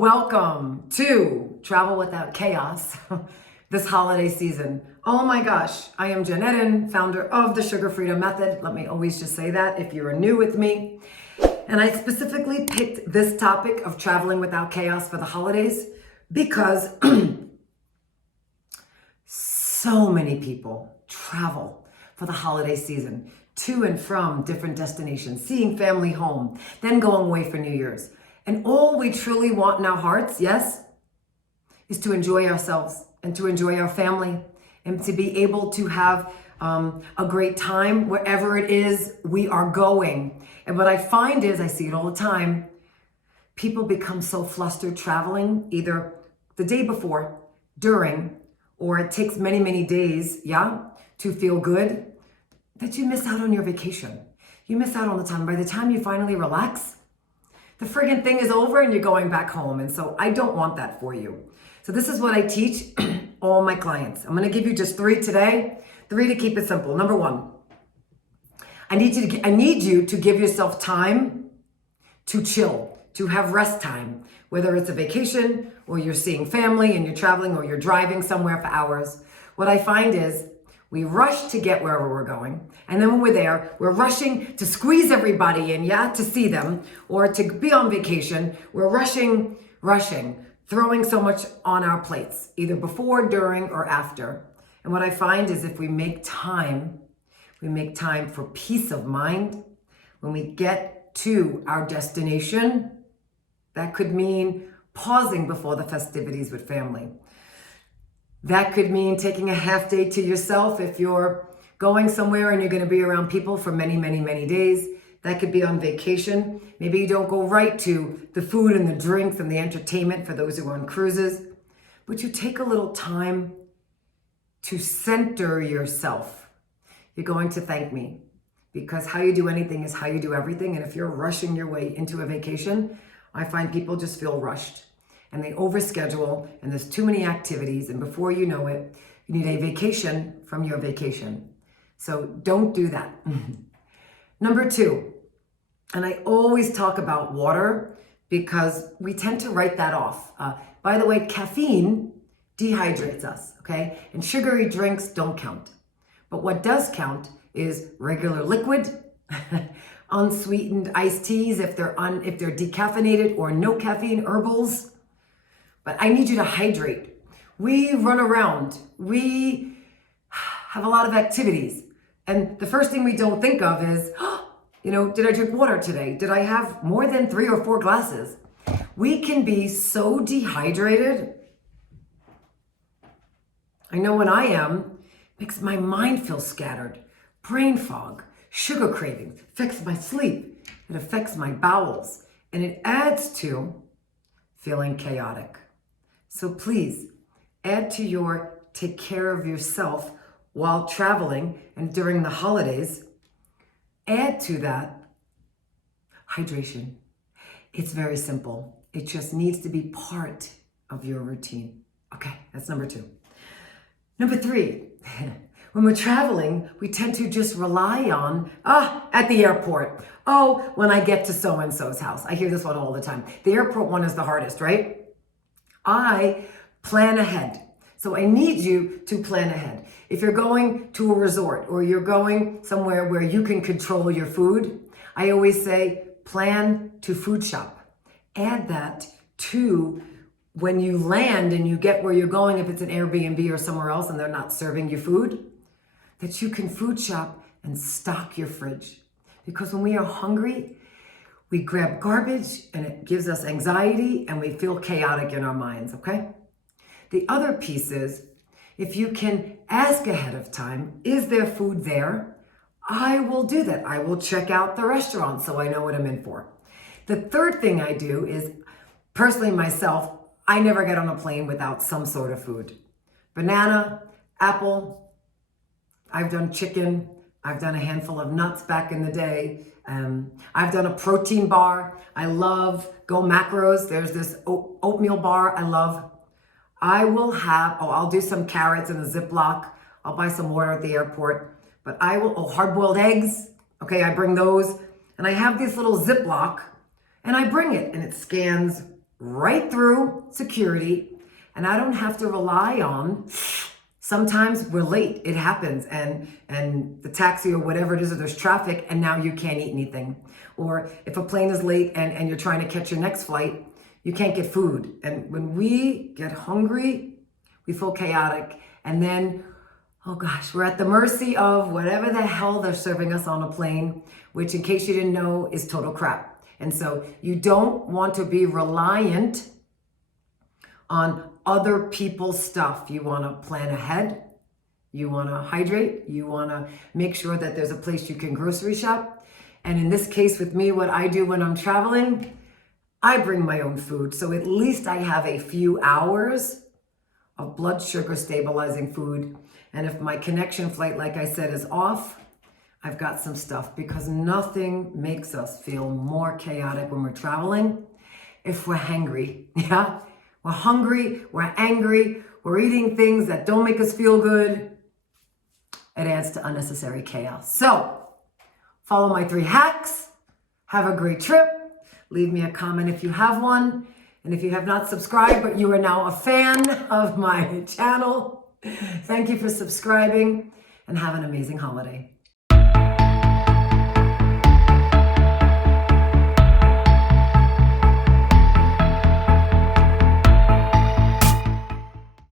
welcome to Travel Without Chaos this holiday season. Oh my gosh, I am Jen Eden, founder of the Sugar Freedom Method. Let me always just say that if you're new with me. And I specifically picked this topic of traveling without chaos for the holidays because so many people travel for the holiday season to and from different destinations, seeing family home, then going away for New Year's. And all we truly want in our hearts, yes, is to enjoy ourselves and to enjoy our family and to be able to have a great time wherever it is we are going. And what I find is, I see it all the time, people become so flustered traveling either the day before, during, or it takes many, many days, to feel good, that you miss out on your vacation. You miss out on the time. By the time you finally relax, the friggin' thing is over and you're going back home. And so I don't want that for you. So this is what I teach all my clients. I'm gonna give you just 3 today, 3 to keep it simple. Number 1, I need you to give yourself time to chill, to have rest time, whether it's a vacation or you're seeing family and you're traveling or you're driving somewhere for hours. What I find is we rush to get wherever we're going. And then when we're there, we're rushing to squeeze everybody in, to see them or to be on vacation. We're rushing, throwing so much on our plates, either before, during, or after. And what I find is if we make time for peace of mind, when we get to our destination, that could mean pausing before the festivities with family. That could mean taking a half day to yourself if you're going somewhere and you're going to be around people for many, many, many days. That could be on vacation. Maybe you don't go right to the food and the drinks and the entertainment for those who are on cruises, but you take a little time to center yourself. You're going to thank me because how you do anything is how you do everything. And if you're rushing your way into a vacation, I find people just feel rushed. And they overschedule, and there's too many activities, and before you know it, you need a vacation from your vacation. So don't do that. Number 2, and I always talk about water because we tend to write that off. By the way, caffeine dehydrates us, okay? And sugary drinks don't count. But what does count is regular liquid, unsweetened iced teas if they're decaffeinated, or no caffeine herbals. But I need you to hydrate. We run around. We have a lot of activities. And the first thing we don't think of is, did I drink water today? Did I have more than 3 or 4 glasses? We can be so dehydrated. I know when I am, makes my mind feel scattered. Brain fog, sugar cravings, affects my sleep. It affects my bowels. And it adds to feeling chaotic. So please add to your take care of yourself while traveling and during the holidays. Add to that hydration. It's very simple. It just needs to be part of your routine. Okay, that's number 2. Number 3, when we're traveling, we tend to just rely on, at the airport. When I get to so-and-so's house. I hear this one all the time. The airport one is the hardest, right? I plan ahead. So I need you to plan ahead. If you're going to a resort or you're going somewhere where you can control your food, I always say plan to food shop. Add that to when you land and you get where you're going, if it's an Airbnb or somewhere else and they're not serving you food, that you can food shop and stock your fridge. Because when we are hungry, we grab garbage and it gives us anxiety and we feel chaotic in our minds, okay? The other piece is, if you can ask ahead of time, is there food there? I will do that. I will check out the restaurant so I know what I'm in for. The third thing I do is, personally myself, I never get on a plane without some sort of food. Banana, apple, I've done chicken, I've done a handful of nuts back in the day. I've done a protein bar. I love Go Macros. There's this oatmeal bar I love. I'll do some carrots in a Ziploc. I'll buy some water at the airport. But hard-boiled eggs. Okay, I bring those. And I have this little Ziploc and I bring it and it scans right through security, and I don't have to rely on, sometimes we're late, it happens, and the taxi or whatever it is, or there's traffic, and now you can't eat anything. Or if a plane is late and you're trying to catch your next flight, you can't get food. And when we get hungry, we feel chaotic. And then, oh gosh, we're at the mercy of whatever the hell they're serving us on a plane, which, in case you didn't know, is total crap. And so you don't want to be reliant on other people's stuff. You want to plan ahead. You want to hydrate. You want to make sure that there's a place you can grocery shop. And in this case with me, what I do when I'm traveling, I bring my own food. So at least I have a few hours of blood sugar stabilizing food. And if my connection flight, like I said, is off, I've got some stuff, because nothing makes us feel more chaotic when we're traveling if we're hangry. Yeah? We're hungry, we're angry, we're eating things that don't make us feel good. It adds to unnecessary chaos. So, follow my 3 hacks. Have a great trip. Leave me a comment if you have one. And if you have not subscribed, but you are now a fan of my channel, thank you for subscribing, and have an amazing holiday.